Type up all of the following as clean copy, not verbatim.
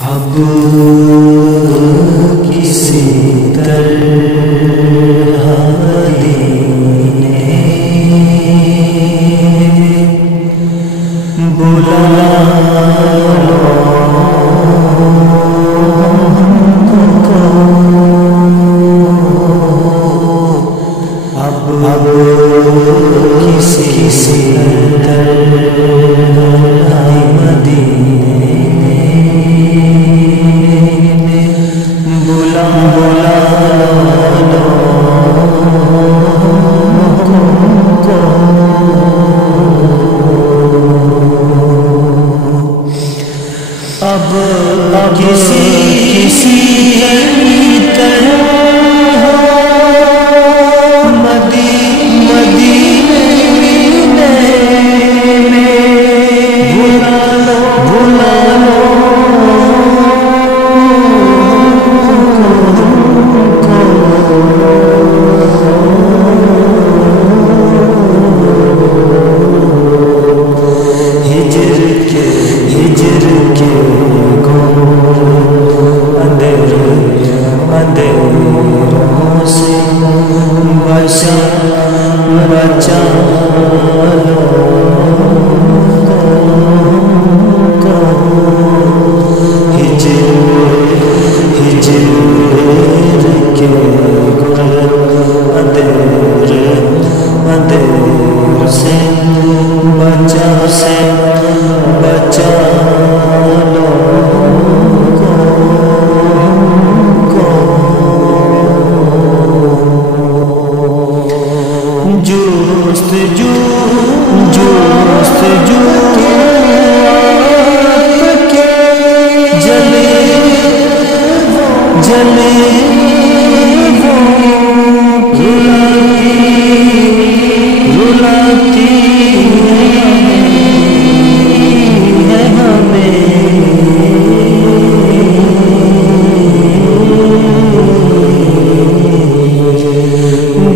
اب کسی طرح مدینے بلا لو اب کسی طرح مدینے بلا لو اب کسی طرح مدینے بلا لو ہجر کے اندھیروں سے بچا لو ہجر کے اندھیر سے بچا لو جستجو جلے رلاتی ہے ہمیں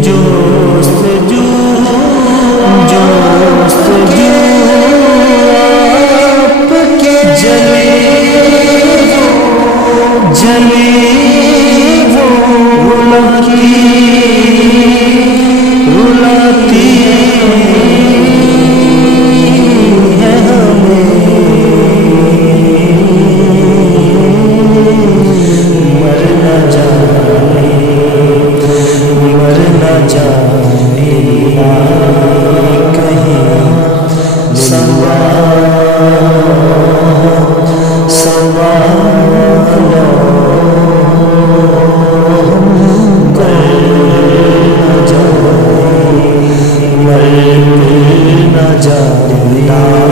جستجو آپ کے جلے رلاتی ہے ہمیں مرنا جانے کہیں مرنا جانے